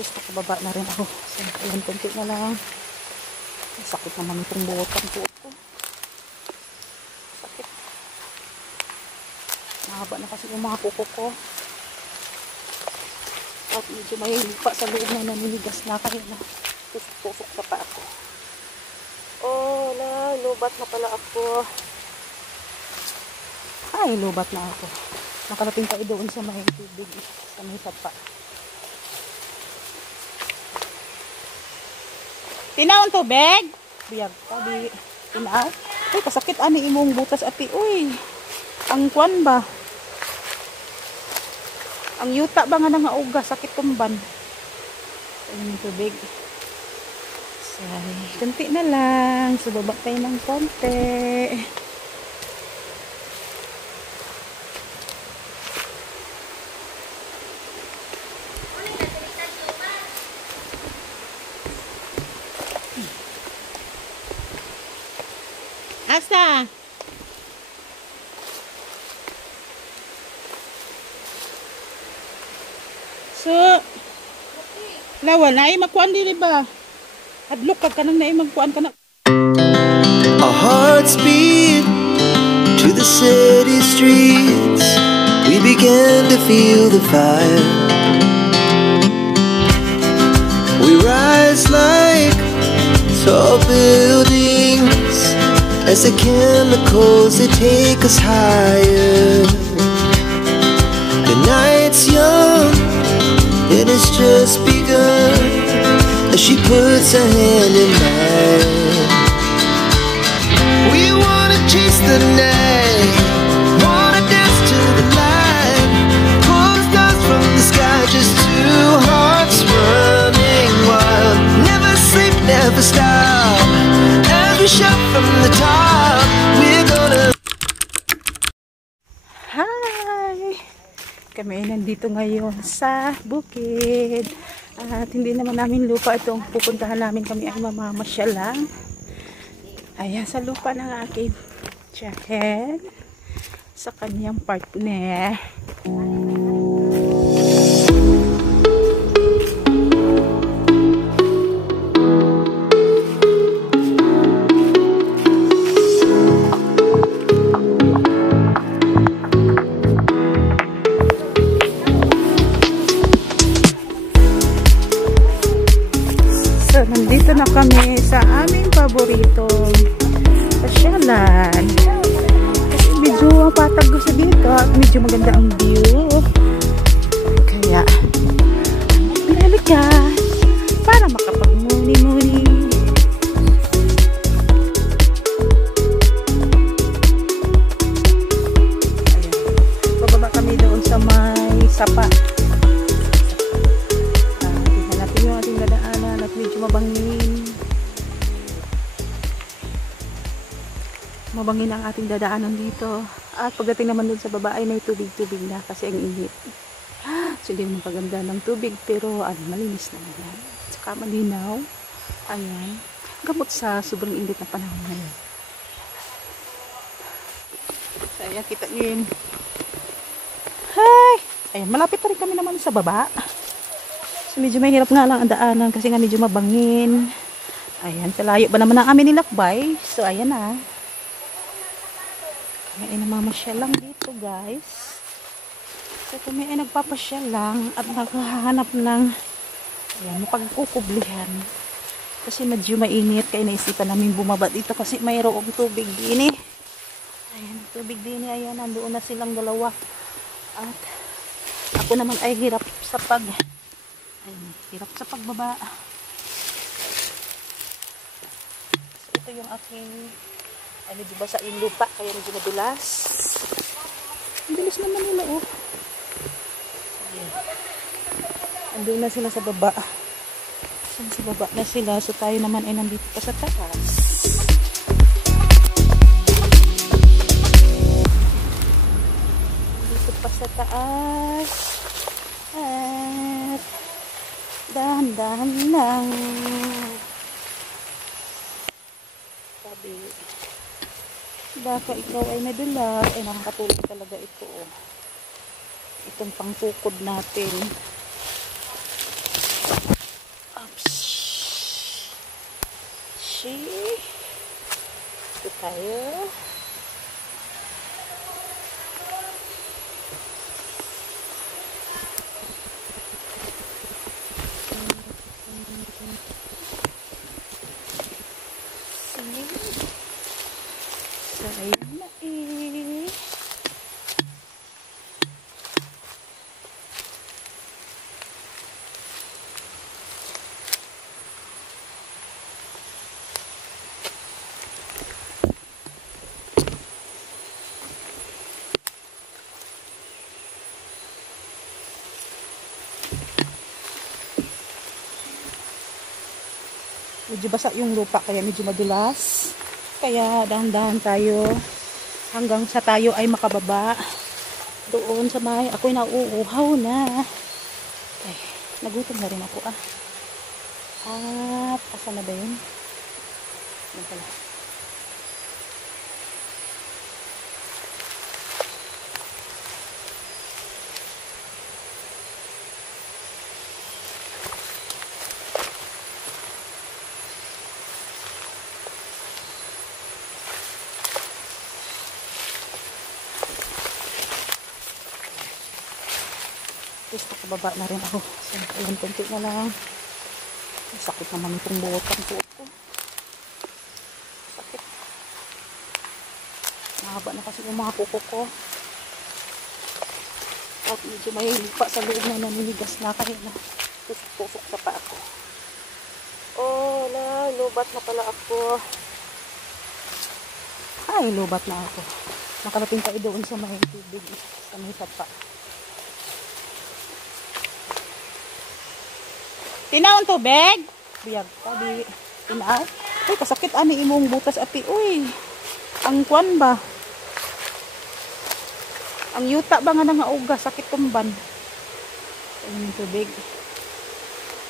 least nakababa na rin ako. So, ayan, konti na lang. Sakit naman itong butang ko. Sakit. Mahaba na kasi yung mga kuko ko. At medyo may lupa sa loob na naninigas na kaya na tusok-tusok sa pa ako. Oh, lubat na pala ako. Ay, lubat na ako. Nakarating tayo doon sa may tubig, sa may sapa. Tinaw ang tubig? Biyag tabi. Tinaw? Uy, kasakit ani imong butas ati. Uy, ang kwan ba? Ang yuta ba nga nangauga? Sakit tumban. Ayun yung tubig. Sorry. Kunti na lang. Subaba tayo ng konti. Asa? So, lawan na ay magkuan dili ba? Adlok ka nang na magkuan ka na. Our hearts beat to the city streets. We began to feel the fire. We rise like tall buildings as the chemicals they take us higher. The night's young, it has just begun as she puts her hand in mine. We wanna chase the night, wanna dance to the light, pull the stars from the sky, just two hearts running wild. Never sleep, never stop, as we shout from the top, we're gonna. Hi! Kami ay nandito ngayon sa bukid. At hindi naman namin lupa itong pupuntahan namin. Kami ay mamamasyal lang. Ayan, sa lupa ng aking tiyahin. Sa kanyang partner. So, nandito na kami sa aming paboritong pasyalan. Kasi medyo patag sa dito at medyo maganda ang view. Kaya, binalik ka para makapagmuni-muni. Ayan. Bababa kami doon sa may sapa. Yung ating dadaanan at medyo mabangin ang ating dadaanan dito. At pagdating naman dun sa baba ay may tubig-tubig na kasi ang init. So hindi naman paganda ng tubig pero malinis naman yan. Saka malinaw. Ayan. Gamot sa sobrang init na panahon ngayon. So ayan, kita nyo yun. Hi! Ayan, malapit na rin kami naman sa baba. So, medyo may hirap nga lang ang daanan kasi nga medyo mabangin. Ayan, talayo ba naman ang amin nilakbay? So, ayan na. Kami ay namamasyal lang dito, guys. So, kami ay nagpapasyal lang at naghahanap ng mapagkukublihan. Kasi medyo mainit kaya naisipan namin bumaba dito kasi mayroong tubig din eh. Ayan, tubig din eh. Ayan, nandoon na silang dalawa. At ako naman ay hirap sa hirap sa pagbaba. So, ito yung aking medyo basa yung lupa kaya medyo madulas. Ang dulas naman nila oh. Andun na sila sa baba. So, sa baba na sila. So tayo naman ay nandito pa sa taas. Dito pa sa taas. At dahan-dahan lang. Sabi, baka ikaw ay nadulas. Ay, nakakatulong talaga ito. Oh. Itong pangtukod natin. Oops. Ito tayo. Sayang na eh. Medyo basa yung lupa kaya medyo madulas. Kaya dahan-dahan tayo hanggang sa tayo ay makababa. Doon sa may ako'y nauuhaw na. Ay, nagutom na rin ako ah. At asa na ba yun? Yan pala. Tapos nakababa na rin ako. So, ayun, konti na lang. Sakit naman itong buhot ang buhot ko. Sakit. Mahaba na kasi yung mga kuko ko. At medyo may lupa sa loob na naninigas na kaya na tusok-tusok sa pa ako. Oh, wala. Lubat na pala ako. Ay, lubat na ako. Nakarating tayo doon sa may tubig. Sa may sapa. Tinaon tubig? Biyag ka, di. Tinaw? Uy, kasakit ani imong butas api. Uy, ang kwan ba? Ang yuta ba nga nangauga? Sakit tumban. Ang tubig.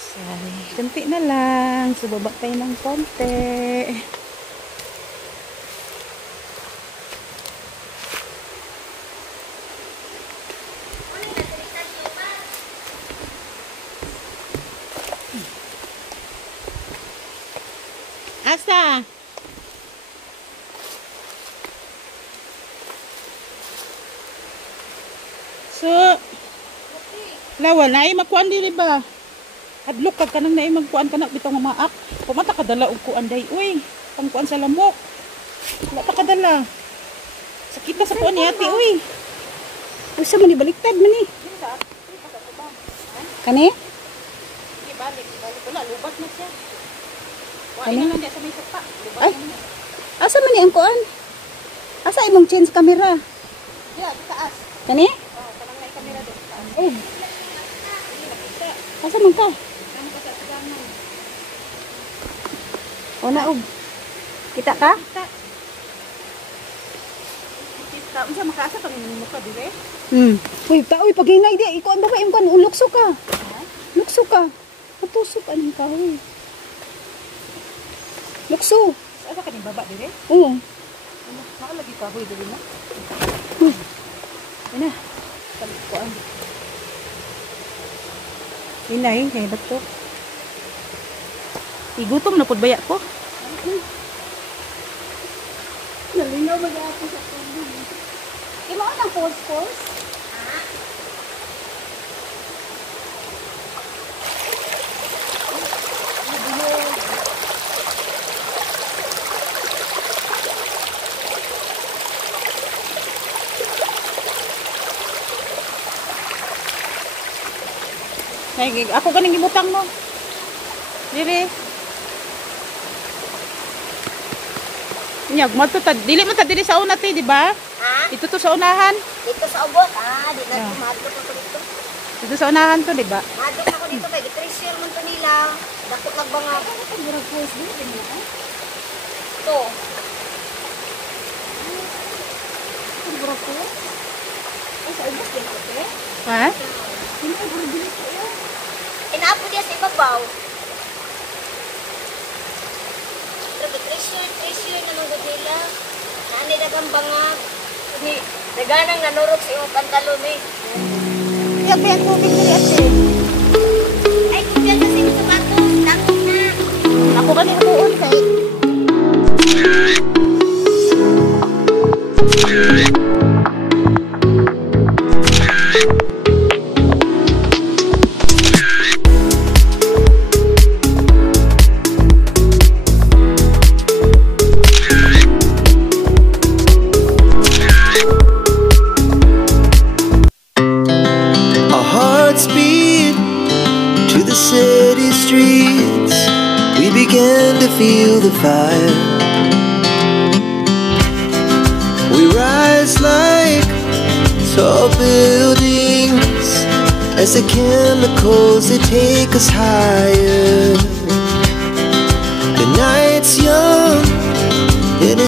Sorry. Kunti na lang. Subaba tayo ng konti. Asa? So, lawa na ay makuan dili ba? Hadlok kag kanang na ay magkuan kana bitong maak. Pumata ka dala og kuan day. Uy, pangkuan sa lamok. Wala pa ka dala. Sakita sa kuan ni ate uy. Usa man ni baliktad man ni. Kani? Balik. Wala lubat na siya. Ano? Ay, asa man ni ang kuan? Asa imong change camera? Yeah, di taas. Kani? Oh, kanang may camera doon. Oh. Asa man ka? Nang pa sa sigangan. O na og. Kita ka? Kita. Kita. Unsa makaasa pag mo ka dire? Uy, uy paghinay di iko ang babae mo kan ulukso ka. Lukso ka. Matusok aning ka uy. Lukso. Asa ka ni baba dire? Oo. Ano lagi ka hoy dire mo? Ina. Kalikuan. Inay, kay doktor. Igutom na pud baya ko. Nalingaw ba ako sa tubig? Imo ang pulse? Ay, ako ganing gibutang mo. Dire. Nyag mo to dili mo ta dili sa una ti, di ba? Ha? Dito to sa unahan. Dito sa ubos. Di na tumadto ko dito. Dito sa unahan to, di ba? Madto ako dito kay treasure man to nila. Dako nagbanga. Murag post dito ni ha. To. Murag ko. Ay sa ubos dito eh. Ha? Hindi ko dito eh. Inaapo dia sa ibabaw. Pero treasure na nung nila. Nani dagang bangag. Ni daganang nanurot sa iyong pantalon eh. Yabi ang tubig dili ate. Ay, kaya sa sino sapatos. the city streets, we began to feel the fire. We rise like tall buildings as the chemicals, they take us higher. The night's young